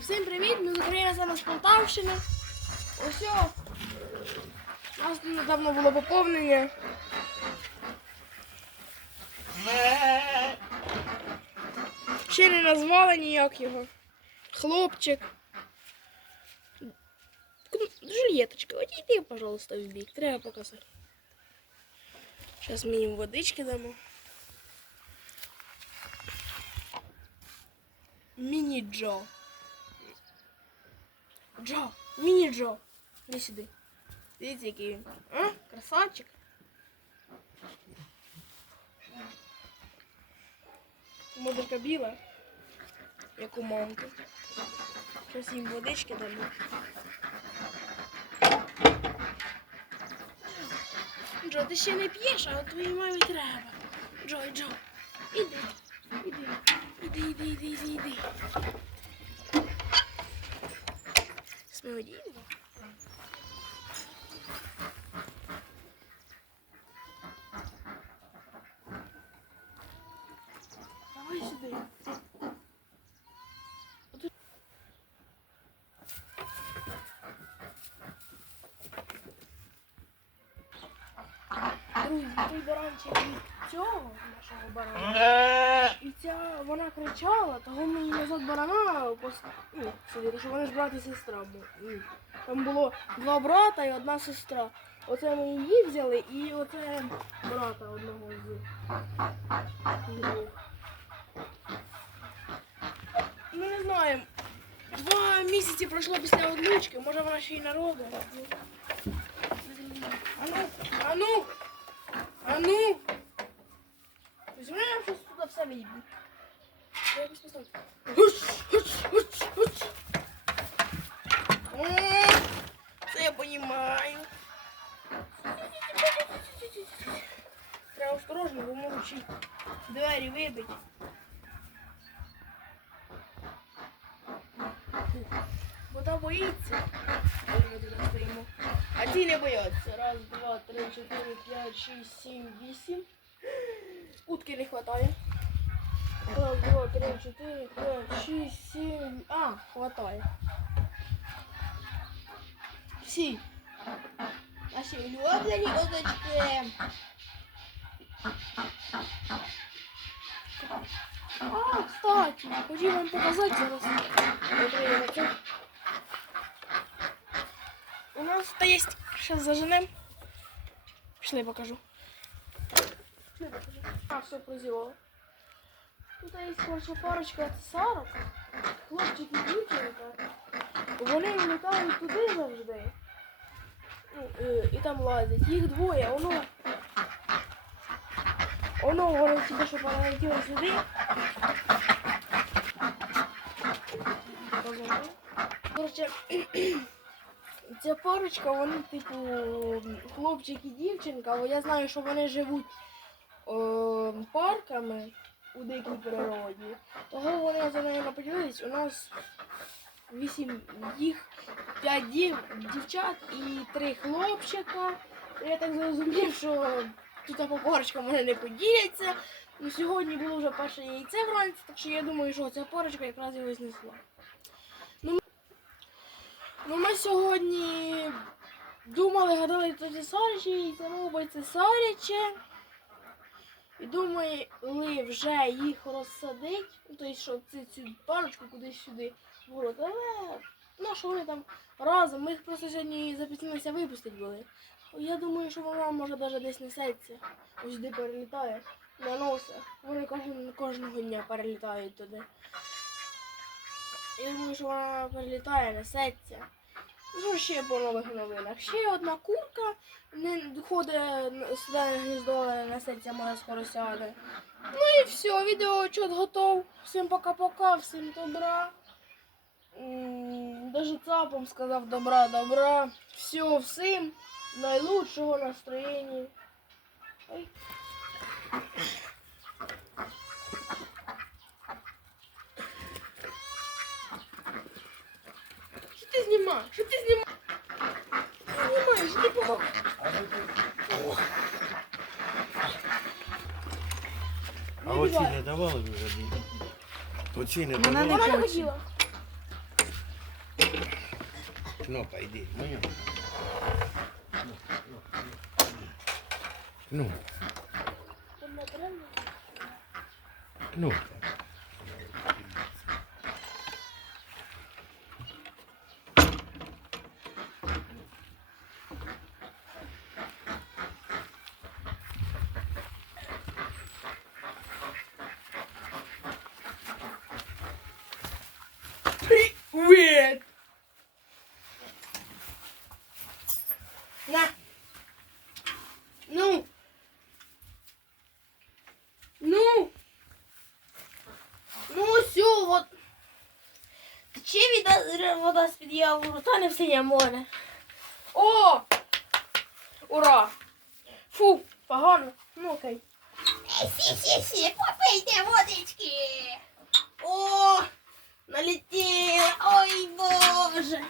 всім привіт! Ми з України саме з Полтавщини. Ось у нас недавно було поповнення. Ще не назвали ніяк його. Хлопчик. Жульєточка, одійди, пожалуйста, в бік. Треба показати. Зараз ми їм водички дамо. Міні Джо. Міні Джо. Іди сюди. Дивіться, який він. А? Красавчик. Модерка біла. Як у мамки. Зараз їм водички дамо. Джо, ти ще не п'єш, а от твоїй мамі треба. Джо, Джо, іди, іди, іди, іди, іди, іди, іди. Ми одійдемо. Давай сюди. Отут. Друзі, той баранчик від цього нашого барана. І ця вона кричала, того ми її назад барана пос... ну, що вони ж брат і сестра. бу- ну. Там було два брата і одна сестра. Оце ми її взяли і оце брата одного з двох. Ну не знаю. Два місяці пройшло після одлучки, може вона ще й народила. Ану, ану, ану. Візьми нам щось туди все відбі. Я якось поставлю. Гуш, гуш, гуш, гуш. О, Це я понімаю. Треба осторожно, бо можуть ще й двері вибити. Бо та боїться. коли Ми тут стоїмо. А ті не бояться. Два, три, чотири, п'ять, шість, сім, вісім. Утки не хватає. Раз, два, три, чотири, п'ять, шість, сім. А, хватає. Всі. Наші улюблені удочки. А, кстати, хотів вам показати зараз. У нас то есть. Сейчас заженем. Пішли покажу. Пішли покажу. А, все прозевало. Тут є коротше парочка цесарок. Хлопчик і дівчинка. Вони літають туди завжди. Ну, е, і там лазять. Їх двоє, воно. Воно вони тільки що перелетіло сюди. Коротше, ця парочка, вони, типу, хлопчик і дівчинка, але я знаю, що вони живуть о, парками у дикій природі. Того вони за нею поділились. У нас вісім їх, п'ять дів, дівчат і три хлопчика. Я так зрозумів, що тут по парочкам вони не поділяться. Ну, сьогодні було вже перше яйце вранці, так що я думаю, що ця парочка якраз його знесла. Ну, ми сьогодні думали, гадали, то це і це саряче. І думали вже їх розсадить, ну, тобто, що цю, цю парочку кудись сюди в город. Але ну, що вони там разом, ми їх просто сьогодні запізнилися випустити були. Я думаю, що вона може навіть десь несеться. Ось сюди перелітає на носа. Вони кожного дня перелітають туди. Я думаю, що вона перелітає, несеться. Ну, ще по нових новинах. Ще одна курка не ходить сюди на гніздо, несеться, може скоро сяде. Ну і все, відеоотчет готов. Всім пока-пока, всім добра. Даже цапом сказав добра, добра. Все, всім найлучшого настроєння. Ой. Що ти знімаєш? Що ти знімаєш? Знімаєш, ти помог. А оці не давали вже? Оці не Вона давали? не Вона не хотіла. Кнопа, йди. Ну. Ну. Ну. Привет! На. Ну. Ну. Ну, все, вот. Тече вода, вода з-під яблуку, та не в синє море. О! Ура! Фу, погано. Ну окей. Сі-сі-сі, попийте водички. О! Налетіло! Ой, Боже!